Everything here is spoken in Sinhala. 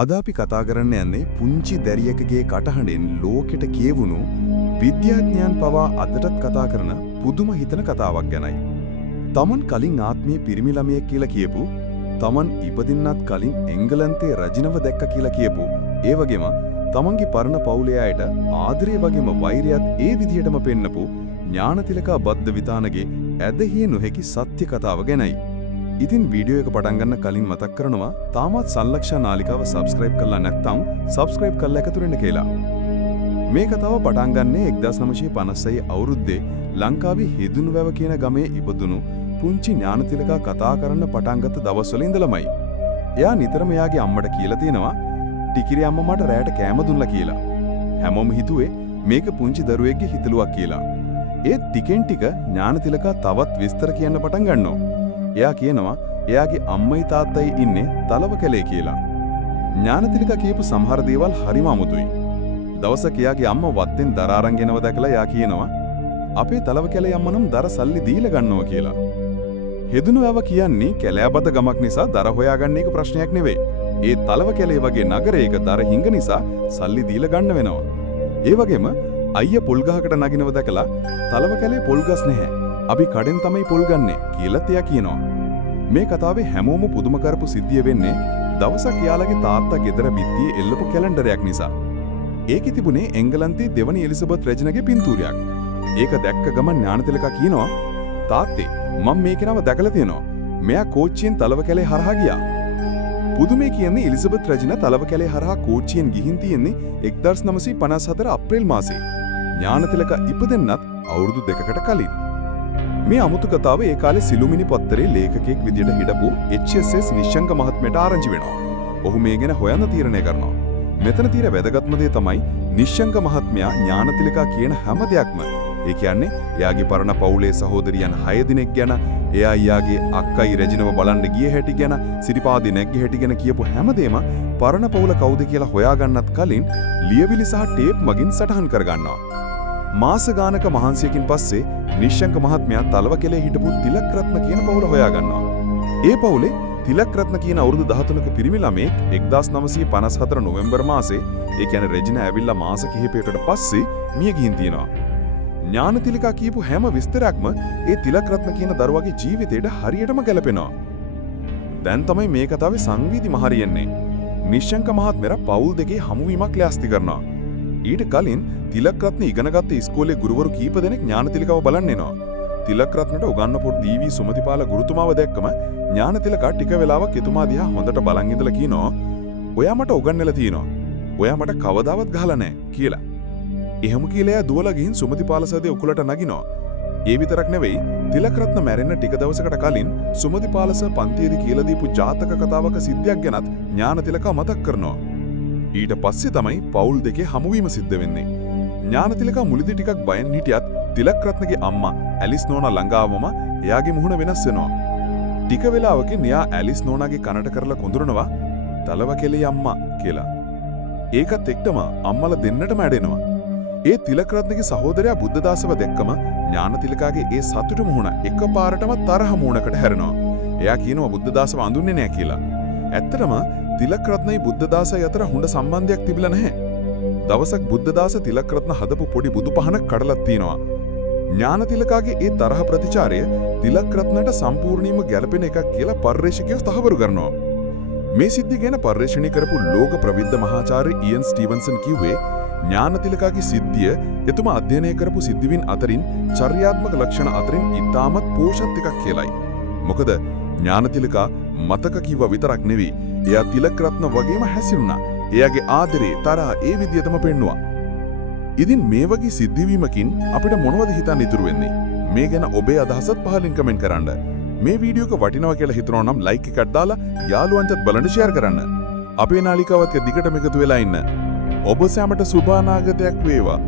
අද අපි කතා කරන්න යන්නේ පුංචි දැරියකගේ කටහඬෙන් ලෝකෙට කියවුණු විද්‍යාඥයන් පවා අදටත් කතා කරන පුදුම හිතන කතාවක් ගැනයි. තමන් කලින් ආත්මයේ පිරිමි ළමයෙක් කියලා කියපු, තමන් ඉපදින්නත් කලින් එංගලන්තේ රජිනව දැක්ක කියලා කියපු, ඒ වගේම තමන්ගේ පරණ පවුලේ අයට ආදරේ වගේම වෛරයත් ඒ විදිහටම පෙන්නපු ඥානතිලකා බද්ද විතානගේ ඇදහිය නොහැකි සත්‍ය කතාව ගැනයි. ඉතින් වීඩියෝ එක පටන් ගන්න කලින් මතක් කරනවා තාමත් සංලක්ෂා නාලිකාව සබ්ස්ක්‍රයිබ් කරලා නැත්නම් සබ්ස්ක්‍රයිබ් කරලා එකතු වෙන්න කියලා. මේ කතාව පටන් ගන්නේ 1956 අවුරුද්දේ ලංකාවේ හිදුනුවැව කියන ගමේ ඉපදුණු පුංචි ඥානතිලකා කතා කරන්න පටන් ගත්ත දවස්වල ඉඳලමයි. එයා නිතරම එයාගේ අම්මට කියලා තියෙනවා ටිකිරි අම්මා මට රැයට කෑම දුන්නා කියලා. හැමෝම හිතුවේ මේක පුංචි දරුවෙක්ගේ හිතලුවක් කියලා. ඒත් ටිකෙන් ටික ඥානතිලකා තවත් විස්තර කියන්න පටන් ගන්නවා. එයා කියනවා එයාගේ අම්මයි තාත්තයි ඉන්නේ තලව කැලේ කියලා. ඥානතිලකා කියපු සමහර දේවල් හරිම අමුතුයි. දවසක එයාගේ අම්මා වත්තෙන් දර අරන් ගෙනව දැකලා එයා කියනවා අපේ තලව කැලේ අම්මා නම් දර සල්ලි දීලා ගන්නවා කියලා. හෙදුනුවැව කියන්නේ කැලෑබද ගමක් නිසා දර හොයාගන්න එක ප්‍රශ්නයක් නෙවෙයි. ඒ තලව කැලේ වගේ නගරයක දර හිඟ නිසා සල්ලි දීලා ගන්න වෙනවා. ඒ වගේම අයියා පොල් ගහකට නගිනව දැකලා තලව කැලේ පොල් ගස් නැහැ. අපි කඩෙන් තමයි පොල් ගන්නෙ කියලා එයා කියනවා. මේ කතාවේ හැමෝම පුදුම කරපු සිද්ධිය වෙන්නේ දවසක් එයාලගේ තාත්තා ගෙදර බිත්තියේ එල්ලපු කැලෙන්ඩරයක් නිසා. ඒකේ තිබුණේ එංගලන්තයේ දෙවනි එලිසබෙත් රජුගේ පින්තූරයක්. ඒක දැක්ක ගමන් ඥානතිලකා කියනවා තාත්තේ මම මේ කෙනාව දැකලා තියෙනවා. මෙයා කෝච්චියෙන් තලව කැලේ හරහා ගියා. පුදුමේ කියන්නේ එලිසබෙත් රජින තලව කැලේ හරහා කෝච්චියෙන් ගිහින් තියෙන්නේ 1954 අප්‍රේල් මාසේ. ඥානතිලකා ඉපදෙන්නත් අවුරුදු 2කට කලින්. මේ අමුතු කතාව ඒ කාලේ සිළුමිණි පත්තරේ ලේඛකයෙක් විදියට හිටපු HSS නිශ්ශංක මහත්මයාට ආරංචි වෙනවා. ඔහු මේ ගැන හොයන්න තීරණය කරනවා. මෙතන තියෙන වැදගත්ම දේ තමයි නිශ්ශංක මහත්මයා ඥානතිලකා කියන හැම දෙයක්ම. ඒ කියන්නේ එයාගේ පරණ පවුලේ සහෝදරියන් 6 දෙනෙක් ගැන, එයා යාගේ අක්කයි රජිනව බලන්න ගිය හැටි ගැන, සිරිපාදේ නැග්ගේ හැටි ගැන කියපු හැමදේම පරණ පවුල කවුද කියලා හොයාගන්නත් කලින් ලියවිලි සහ ටේප් මගින් සටහන් කරගන්නවා. මාස ගානක මහන්සියකින් පස්සේ නිශ්ශංක මහත්මයා තලව කැලේ හිටපු තිලක්රත්න කියන පවුල හොයාගන්නවා. ඒ පවුලේ තිලක්රත්න කියන අවුරුදු 13ක පිරිමි ළමයෙක් 1954 නොවැම්බර් මාසේ, ඒ කියන්නේ රෙජිනා ඇවිල්ලා මාස කිහිපයකට පස්සේ මිය ගිහින් තියෙනවා. ඥානතිලකා කියපු හැම විස්තරයක්ම ඒ තිලක්රත්න කියන දරුවාගේ ජීවිතේට හරියටම ගැලපෙනවා. දැන් තමයි මේ කතාවේ සංවීධි මහරියන්නේ. නිශ්ශංක මහත්මයා පවුල් දෙකේ හමුවීමක් ලෑස්ති කරනවා. ඊට කලින් තිලක්රත්න ඉගෙනගත්ත ඉස්කෝලේ ගුරුවරු කීප දෙනෙක් ඥානතිලකව බලන්න එනවා. තිලක්රත්නට උගන්වපු දීවි සුමතිපාල ගුරුතුමාව දැක්කම ඥානතිලකා ටික වෙලාවක් එතුමා දිහා හොඳට බලන් ඉඳලා කියනවා ඔයා මට උගන්වලා තියෙනවා. ඔයා මට කවදාවත් ගහලා නැහැ කියලා. එහෙම කියලා එයා දුවලා ගිහින් සුමතිපාල සර්ගේ උකුලට නගිනවා. ඒ විතරක් නෙවෙයි තිලක්රත්න මැරෙන්න ටික දවසකට කලින් සුමතිපාල සර් පන්තියේදී කියලා දීපු ජාතක කතාවක සිද්ධියක් ගැනත් ඥානතිලකා මතක් කරනවා. ඊට පස්සේ තමයි පවුල් දෙකේ හමුවීම සිද්ධ වෙන්නේ. ඥානතිලකා මුලදී ටිකක් බයෙන් හිටියත් තිලක්රත්නගේ අම්මා ඇලිස් නෝනා ළඟ ආවම එයාගේ මුහුණ වෙනස් වෙනවා. ටික වෙලාවකින් එයා ඇලිස් නෝනාගේ කනට කරලා කොඳුරනවා තලව කැලේ අම්මා කියලා. ඒකත් එක්කම අම්මලා දෙන්නටම ඇඩෙනවා. ඒ තිලක්රත්නගේ සහෝදරයා බුද්ධදාසව දැක්කම ඥානතිලකාගේ ඒ සතුටු මුහුණ එකපාරටම තරහ මුහුණකට හැරෙනවා. එයා කියනවා බුද්ධදාසව අඳුන්නේ නැහැ කියලා. ඇත්තටම තිලක්රත්නයි බුද්ධදාසයි අතර හොඳ සම්බන්ධයක් තිබිලා නැහැ. දවසක් බුද්ධදාස තිලක්රත්න හදපු පොඩි බුදු පහනක් කඩලා තිනවා. ඥානතිලකාගේ ඒ තරහ ප්‍රතිචාරය තිලක්රත්නට සම්පූර්ණයෙන්ම ගැළපෙන එකක් කියලා පර්යේෂකයෝ තහවුරු කරනවා. මේ සිද්ධිය ගැන පර්යේෂණය කරපු ලෝක ප්‍රවිද්ධ මහාචාර්ය ඊයන් ස්ටීවන්සන් කිව්වේ ඥානතිලකාගේ සිද්ධිය එතුමා අධ්‍යයනය කරපු සිද්ධීන් අතරින් චර්යාත්මක ලක්ෂණ අතරින් ඉතාමත් පෝෂත් එකක් කියලයි. මොකද ඥානතිලකා මතක කිව්වා විතරක් නෙවෙයි එයා තිලක්රත්න වගේම හැසිරුණා. එයාගේ ආදරේ තරහ ඒ විදියටම පෙන්නුවා. ඉතින් මේ වගේ සිද්ධවීමකින් අපිට මොනවද හිතන්න ඉතුරු වෙන්නේ? මේ ගැන ඔබේ අදහසත් පහලින් කමෙන්ට් කරන්න. මේ වීඩියෝ එක වටිනවා කියලා හිතනවා නම් ලයික් එකක් දාලා යාළුවන්ටත් බලන්න ෂෙයාර් කරන්න. අපේ නාලිකාවත් දිගටම එකතු වෙලා ඉන්න. ඔබ සැමට සුබ අනාගතයක් වේවා.